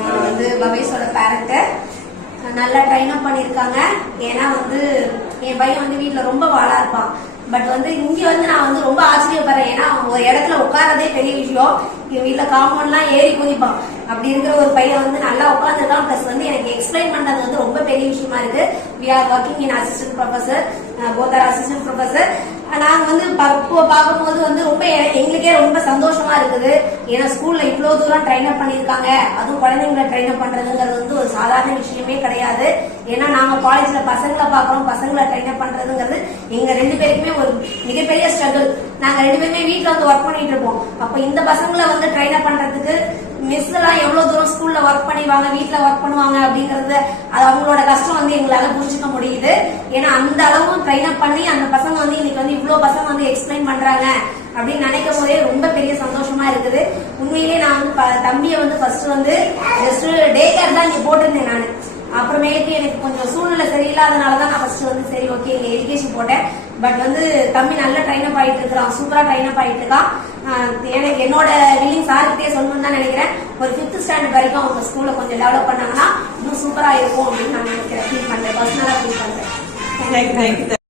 நான் வந்து பவேஷோட பேரண்ட். நல்லா ட்ரைன் அப் பண்ணியிருக்காங்க. ஏன்னா வந்து என் பையன் வந்து வீட்டில் ரொம்ப வாழா இருப்பான். பட் வந்து இங்க வந்து நான் வந்து ரொம்ப ஆச்சரியப்படுறேன். ஏன்னா ஒரு இடத்துல உட்காரதே பெரிய விஷயம். என் வீட்டுல காம்பவுண்ட்லாம் ஏறி குதிப்பான். அப்படி இருக்கிற ஒரு பையன் வந்து நல்லா உட்காந்துருக்கான். பிளஸ் வந்து எனக்கு எக்ஸ்பிளைன் பண்றது வந்து ரொம்ப பெரிய விஷயமா இருக்கு. We are working in assistant professor, both are assistant professor. நாங்க வந்து பார்க்கும்போது வந்து ரொம்ப எங்களுக்கே ரொம்ப சந்தோஷமா இருக்குது. ஏன்னா ஸ்கூல்ல இவ்வளவு தூரம் ட்ரைன் அப் பண்ணிருக்காங்க. அதுவும் குழந்தைங்களை ட்ரைன் அப் பண்றதுங்கிறது வந்து ஒரு சாதாரண விஷயமே கிடையாது. ஏன்னா நாங்க காலேஜ்ல பசங்களை பாக்குறோம், பசங்களை ட்ரைன் அப் பண்றதுங்கிறது எங்க 2 பேருக்குமே ஒரு மிகப்பெரிய ஸ்ட்ரகிள். நாங்க 2 பேருமே வீட்டுல வந்து ஒர்க் பண்ணிட்டு இருப்போம். அப்ப இந்த பசங்களை வந்து ட்ரைன் அப் பண்றதுக்கு மிஸ் எல்லாம் எவ்வளவு தூரம் ஸ்கூல்ல ஒர்க் பண்ணிடுவாங்க, வீட்டுல ஒர்க் பண்ணுவாங்க அப்படிங்கறது அது அவங்களோட கஷ்டம் வந்து எங்களால புரிஞ்சுக்க முடியுது. ஏன்னா அந்த அளவும் ட்ரைன் அப் பண்ணி அந்த பசங்க வந்து இன்னைக்கு வந்து இவ்வளவு பசங்க வந்து எக்ஸ்பிளைன் பண்றாங்க அப்படின்னு நினைக்கும் போதே ரொம்ப பெரிய சந்தோஷமா இருக்குது. உண்மையிலேயே நான் வந்து தம்பியை வந்து ஃபர்ஸ்ட் வந்து ஜஸ்ட் டே கேர் தான் இங்க போட்டிருந்தேன் நானு. அப்புறமேட்டு எனக்கு கொஞ்சம் சூழ்நிலை சரியில்லாதனாலதான் நான் ஃபர்ஸ்ட் வந்து சரி ஓகே இங்க எஜுகேஷன் போட்டேன். பட் வந்து தம்பி நல்லா ட்ரைன் அப் ஆயிட்டு இருக்கிறான், சூப்பரா ட்ரைன் அப் ஆயிட்டு இருக்கான். எனக்கு என்னோட வில்லிங் சார்கிட்டே சொல்லணும்னு தான் நினைக்கிறேன். ஒரு 5th ஸ்டாண்டர்ட் வரைக்கும் அவங்க ஸ்கூல்ல கொஞ்சம் டெவலப் பண்ணாங்கன்னா இன்னும் சூப்பரா இருக்கும் அப்படின்னு நான் நினைக்கிறேன், ஃபீல் பண்றேன், பர்சனலா ஃபீல் பண்றேன்.